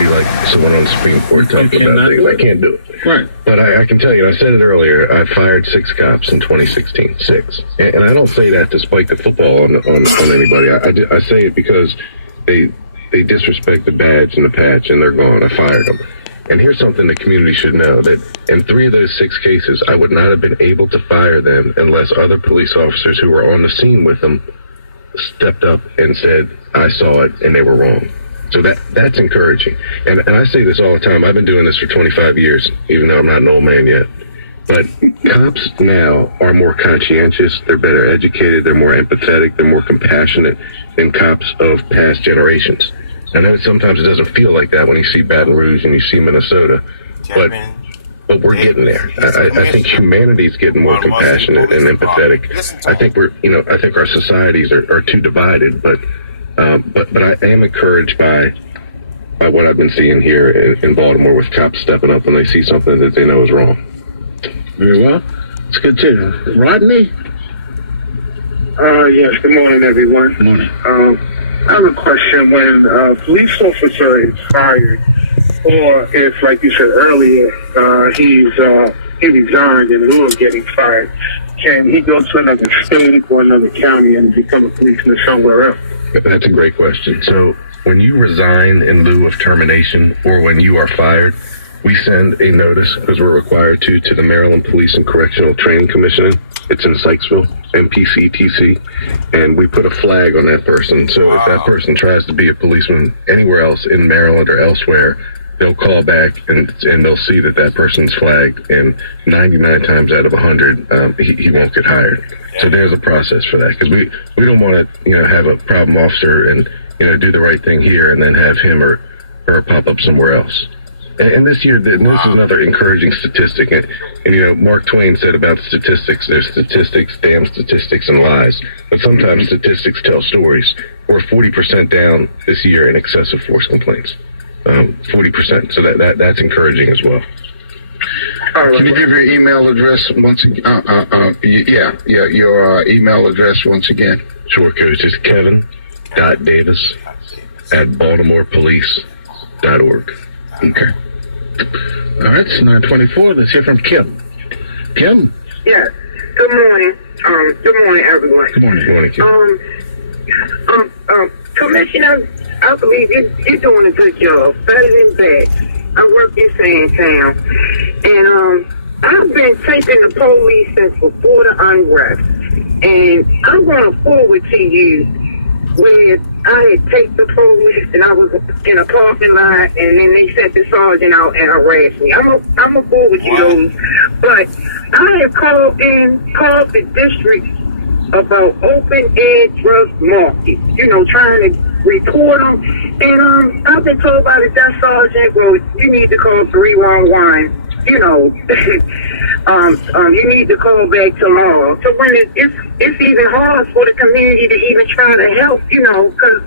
be like someone on the Supreme Court talking about things. I can't do it. Right. But I can tell you, I said it earlier, I fired 6 cops in 2016. 6. And I don't say that to spike the football on anybody. I say it because they disrespect the badge and the patch, and they're gone. I fired them. And here's something the community should know, that in 3 of those 6 cases, I would not have been able to fire them unless other police officers who were on the scene with them stepped up and said, I saw it and they were wrong. So that's encouraging. And I say this all the time. I've been doing this for 25 years, even though I'm not an old man yet. But cops now are more conscientious, they're better educated, they're more empathetic, they're more compassionate than cops of past generations. I know sometimes it doesn't feel like that when you see Baton Rouge and you see Minnesota, but we're getting there. I think humanity's getting more compassionate and empathetic. I think our societies are too divided, but I am encouraged by what I've been seeing here in Baltimore with cops stepping up when they see something that they know is wrong. Very well. Let's continue. Rodney? Yes, good morning, everyone. Good morning. I have a question. When a police officer is fired, or if, like you said earlier, he resigned in lieu of getting fired, can he go to another state or another county and become a policeman somewhere else? That's a great question. So when you resign in lieu of termination or when you are fired, we send a notice, as we're required to the Maryland Police and Correctional Training Commission. It's in Sykesville, MPCTC, and we put a flag on that person. So if that person tries to be a policeman anywhere else in Maryland or elsewhere, they'll call back and they'll see that person's flagged, and 99 times out of 100, he won't get hired. So there's a process for that, because we don't want to have a problem officer and do the right thing here and then have him or her pop up somewhere else. And this year, this is another encouraging statistic. And Mark Twain said about statistics, there's statistics, damn statistics, and lies. But sometimes statistics tell stories. We're 40% down this year in excessive force complaints. 40%. So that's encouraging as well. Can you give your email address once again? Your email address once again. Sure, Coach. It's kevin.davis@baltimorepolice.org. Okay. All right, it's 9:24. Let's hear from Kim. Kim? Yes. Good morning. Good morning, everyone. Good morning. Good morning, Kim. Commissioner, I believe you're doing a good job. Better than bad. I work in Sandtown, and I've been taking the police since before the unrest, and I'm going to forward to you where I had taken the police and I was in a parking lot, and then they sent the sergeant out and harassed me. I'm a forward you those, but I have called the district about open air drug markets, trying to report them, and I've been told by the desk sergeant, well, you need to call 311. You need to call back tomorrow. So when it's even hard for the community to even try to help, because,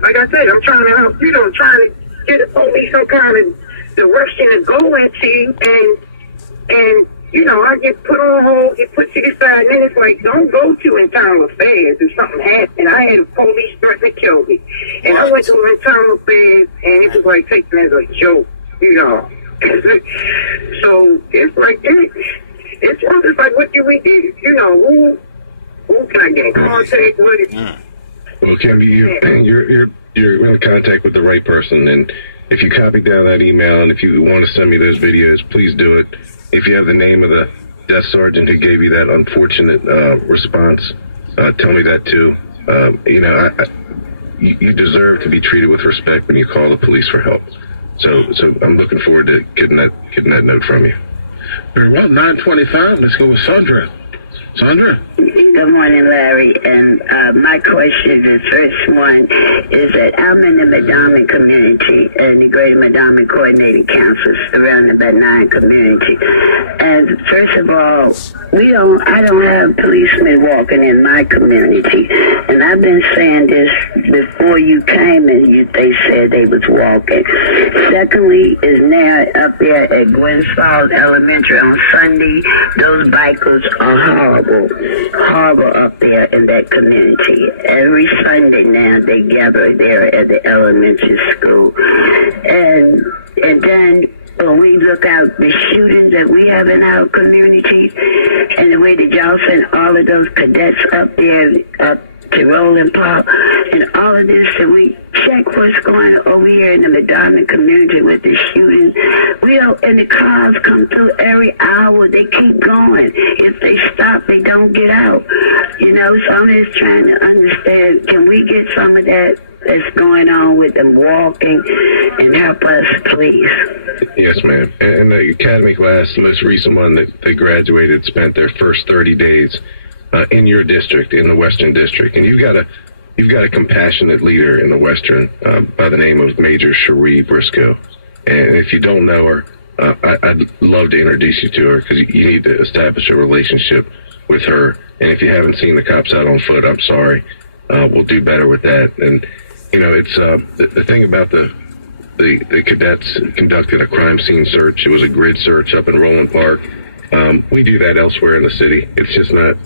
like I said, I'm trying to help, trying to get the police some kind of direction to go into, and I get put on hold, get put to the side, and then it's like, don't go to internal affairs if something happened. I had a police threaten to kill me, and I went to internal affairs, and it was like taken as a joke. So it's like it's like, what do we do? Who can I get in contact with? Well, Kim, you're in contact with the right person, and if you copy down that email and if you want to send me those videos, please do it. If you have the name of the desk sergeant who gave you that unfortunate response, tell me that too. You deserve to be treated with respect when you call the police for help. So I'm looking forward to getting that note from you. Very well. 9:25. Let's go with Sandra. Sandra? Good morning, Larry. And my question, the first one, is that I'm in the Madonna community and the Greater Madonna Coordinating Council surrounded by 9 community. And first of all, I don't have policemen walking in my community. And I've been saying this before you came and they said they was walking. Secondly, is now up there at Gwen Falls Elementary on Sunday, those bikers are horrible. horrible up there in that community. Every Sunday now they gather there at the elementary school. And then when we look out the shootings that we have in our communities and the way that y'all send all of those cadets up there, up to Roland Park, and all of this, so we check what's going on over here in the Madonna community with the shooting. We don't, and the cars come through every hour. They keep going. If they stop, they don't get out. You know, so I'm just trying to understand, can we get some of that that's going on with them walking and help us, please? Yes, ma'am. And the academy class, the most recent one that graduated, spent their first 30 days in your district, in the Western District, and you've got a compassionate leader in the Western by the name of Major Cherie Briscoe. And if you don't know her, I'd love to introduce you to her, because you need to establish a relationship with her. And if you haven't seen The Cops Out on Foot, I'm sorry. We'll do better with that. And you know, it's the thing about the cadets conducted a crime scene search. It was a grid search up in Roland Park. We do that elsewhere in the city. It's just not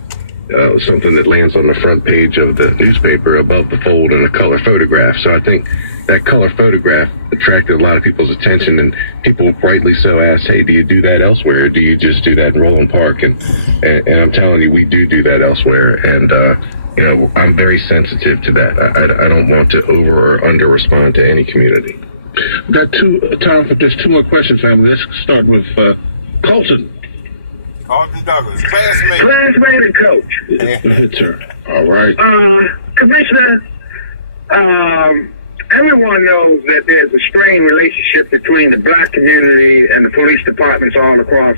something that lands on the front page of the newspaper above the fold in a color photograph. So I think that color photograph attracted a lot of people's attention, and people rightly so asked, hey, do you do that elsewhere, or do you just do that in Roland Park? And I'm telling you, we do that elsewhere. And you know, I'm very sensitive to that. I don't want to over or under respond to any community. Got time for just two more questions, family. Let's start with Colton. Colton Douglas, classmate. Classmate and coach. Go ahead, sir. All right. Commissioner, everyone knows that there's a strained relationship between the black community and the police departments all across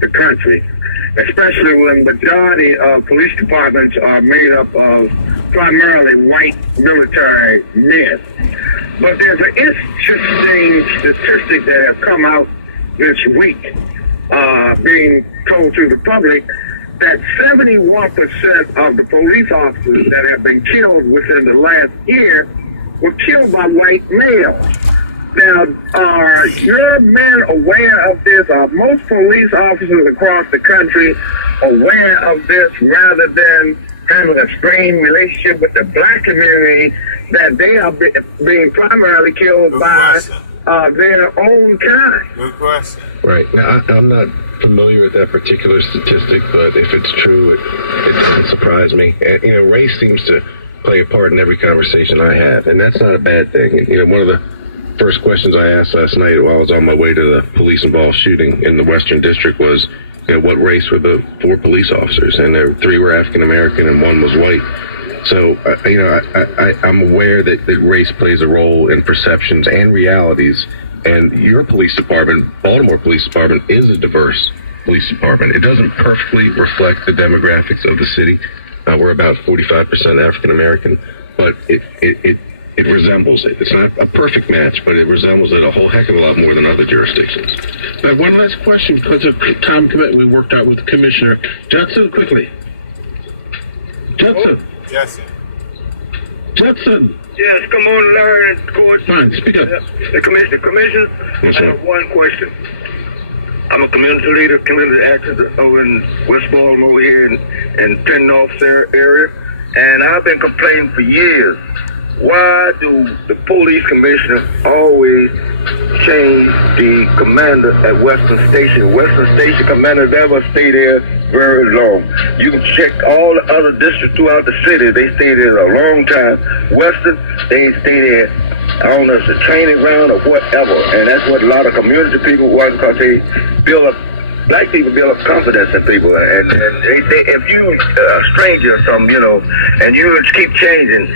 the country, especially when the majority of police departments are made up of primarily white military men. But there's an interesting statistic that has come out this week, being told to the public, that 71% of the police officers that have been killed within the last year were killed by white males. Now, are your men aware of this? Are most police officers across the country aware of this, rather than having a strained relationship with the black community, that they are being primarily killed by their own kind? Good question. Right. Now, I'm not familiar with that particular statistic, but if it's true, it doesn't surprise me. And, you know, race seems to play a part in every conversation I have, and that's not a bad thing. You know, one of the first questions I asked last night while I was on my way to the police-involved shooting in the Western District was, you know, what race were the 4 police officers? And 3 were African-American and 1 was white. So, you know, I'm aware that race plays a role in perceptions and realities. And your police department, Baltimore Police Department, is a diverse police department. It doesn't perfectly reflect the demographics of the city. We're about 45% African-American, but it resembles it. It's not a perfect match, but it resembles it a whole heck of a lot more than other jurisdictions. Now, one last question, because of time commitment we worked out with the commissioner. Judson, quickly. Judson. Yes, sir. Judson. Yes, come on, Larry and Coach. Fine, speak up. The commissioner, Yes, I sir. have one question. I'm a community leader, community activist over in West Baltimore over here in Penn North area, and I've been complaining for years. Why do the police commissioner always change the commander at Western Station? Western Station commander never stay there very long. You can check all the other districts throughout the city. They stay there a long time. Western, they stay there, I don't know if it's a training ground or whatever. And that's what a lot of community people want, because they build up, black people build up confidence in people. And if you're a stranger or something, you know, and you keep changing,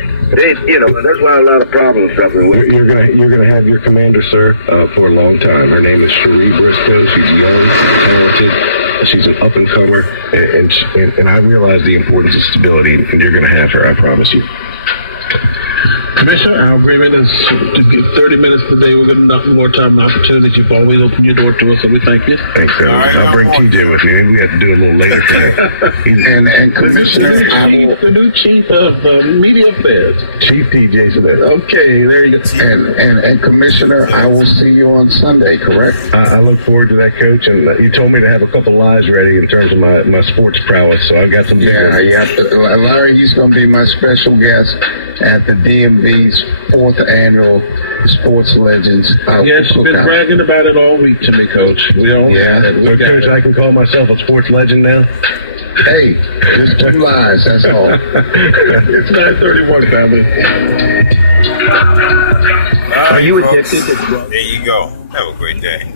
you know, that's why a lot of problems happen. You're gonna have your commander, sir, for a long time. Her name is Cherie Briscoe. She's young, talented. She's an up and comer, and I realize the importance of stability, and you're gonna have her. I promise you. Commissioner, our agreement is to give 30 minutes today. We're going to knock more time and opportunity. You've always opened your door to us, so we thank you. Thanks, Al. right, I'll bring TJ with me. Maybe we have to do it a little later today. And Commissioner, I will, The new chief of media affairs. Chief TJ Smith. Okay, there you go. and Commissioner, I will see you on Sunday, correct? I look forward to that, Coach. And you told me to have a couple lies ready in terms of my sports prowess, so I've got some. Yeah, you have to, Larry, he's going to be my special guest at the DMV's 4th annual Sports Legends Yes, you've been Cookout. bragging about it all week to me, Coach. We all Yeah. So, Coach, I can call myself a sports legend now. Hey, just 2 lies, that's all. It's 9:31, family. Are you addicted to drugs? There you go. Have a great day.